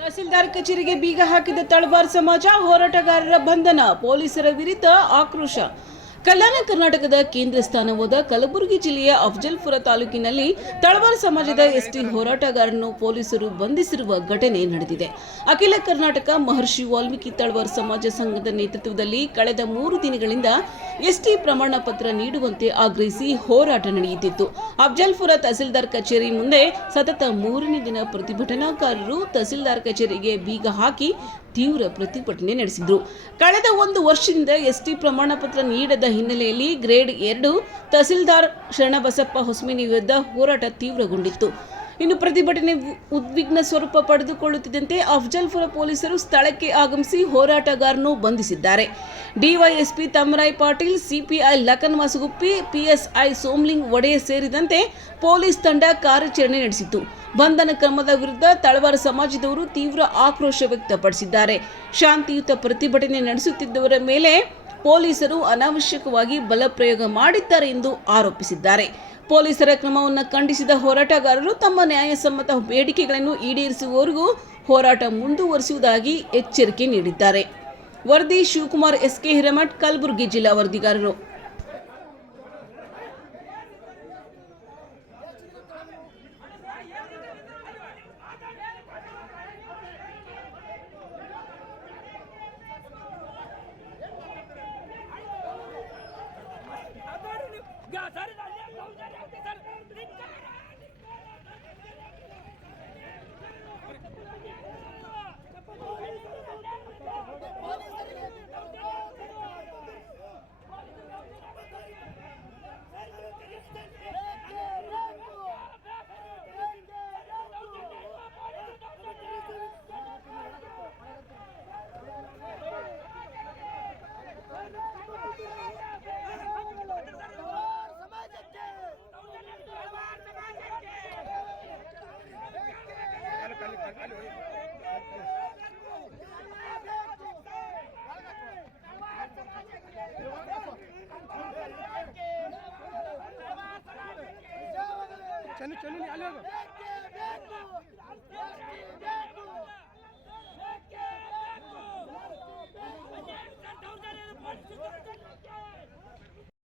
ತಹಸೀಲ್ದಾರ್ ಕಚೇರಿಗೆ ಬೀಗ ಹಾಕಿದ ತಳವಾರ್ ಸಮಾಜ, ಹೋರಾಟಗಾರರ ಬಂಧನ, ಪೊಲೀಸರ ವಿರುದ್ಧ ಆಕ್ರೋಶ. ಕಲ್ಯಾಣ ಕರ್ನಾಟಕದ ಕೇಂದ್ರ ಸ್ಥಾನವಾದ ಕಲಬುರಗಿ ಜಿಲ್ಲೆಯ ಅಫಜಲ್ಪುರ ತಾಲೂಕಿನಲ್ಲಿ ತಳವಾರ್ ಸಮಾಜದ ಎಸ್ಟಿ ಹೋರಾಟಗಾರರನ್ನು ಪೊಲೀಸರು ಬಂಧಿಸಿರುವ ಘಟನೆ ನಡೆದಿದೆ. ಅಖಿಲ ಕರ್ನಾಟಕ ಮಹರ್ಷಿ ವಾಲ್ಮೀಕಿ ತಳವಾರ್ ಸಮಾಜ ಸಂಘದ ನೇತೃತ್ವದಲ್ಲಿ ಕಳೆದ 3 ದಿನಗಳಿಂದ ಎಸ್ಟಿ ಪ್ರಮಾಣ ಪತ್ರ ನೀಡುವಂತೆ ಆಗ್ರಹಿಸಿ ಹೋರಾಟ ನಡೆಯುತ್ತಿತ್ತು. ಅಫಜಲ್ಪುರ ತಹಸೀಲ್ದಾರ್ ಕಚೇರಿ ಮುಂದೆ ಸತತ 3ನೇ ದಿನ ಪ್ರತಿಭಟನಾಕಾರರು ತಹಸೀಲ್ದಾರ್ ಕಚೇರಿಗೆ ಬೀಗ ಹಾಕಿ ತೀವ್ರ ಪ್ರತಿಭಟನೆ ನಡೆಸಿದರು. ಕಳೆದ 1 ವರ್ಷದಿಂದ ಎಸ್ಟಿ ಪ್ರಮಾಣ ಪತ್ರ ನೀಡದ ಹಿನ್ನೆಲೆಯಲ್ಲಿ ಗ್ರೇಡ್ 2 ತಹಸೀಲ್ದಾರ್ ಶರಣಬಸಪ್ಪ ಹೊಸಮಿನಿ ವಿರುದ್ಧ ಹೋರಾಟ ತೀವ್ರಗೊಂಡಿತ್ತು. ಇನ್ನು ಪ್ರತಿಭಟನೆ ಉದ್ವಿಗ್ನ ಸ್ವರೂಪ ಪಡೆದುಕೊಳ್ಳುತ್ತಿದ್ದಂತೆ ಅಫಜಲ್ಪುರ ಪೊಲೀಸರು ಸ್ಥಳಕ್ಕೆ ಆಗಮಿಸಿ ಹೋರಾಟಗಾರರನ್ನು ಬಂಧಿಸಿದ್ದಾರೆ. DYSP Tamaray Patil, CPI Lakhan Masuguppi, PSI Somling Odeya ಸೇರಿದಂತೆ ಪೊಲೀಸ್ ತಂಡ ಕಾರ್ಯಾಚರಣೆ ನಡೆಸಿತು. ಬಂಧನ ಕ್ರಮದ ವಿರುದ್ಧ ತಳವಾರ್ ಸಮಾಜದವರು ತೀವ್ರ ಆಕ್ರೋಶ ವ್ಯಕ್ತಪಡಿಸಿದ್ದಾರೆ. ಶಾಂತಿಯುತ ಪ್ರತಿಭಟನೆ ನಡೆಸುತ್ತಿದ್ದವರ ಮೇಲೆ ಪೊಲೀಸರು ಅನಾವಶ್ಯಕವಾಗಿ ಬಲ ಪ್ರಯೋಗ ಮಾಡಿದ್ದಾರೆ ಎಂದು ಆರೋಪಿಸಿದ್ದಾರೆ. ಪೊಲೀಸರ ಕ್ರಮವನ್ನು ಖಂಡಿಸಿದ ಹೋರಾಟಗಾರರು ತಮ್ಮ ನ್ಯಾಯಸಮ್ಮತ ಬೇಡಿಕೆಗಳನ್ನು ಈಡೇರಿಸುವವರೆಗೂ ಹೋರಾಟ ಮುಂದುವರಿಸುವುದಾಗಿ ಎಚ್ಚರಿಕೆ ನೀಡಿದ್ದಾರೆ. ವರದಿ ಶಿವಕುಮಾರ್ ಎಸ್ಕೆ ಹಿರೇಮಠ್, ಕಲಬುರಗಿ ಜಿಲ್ಲಾ ವರದಿಗಾರರು. चलो नहीं आ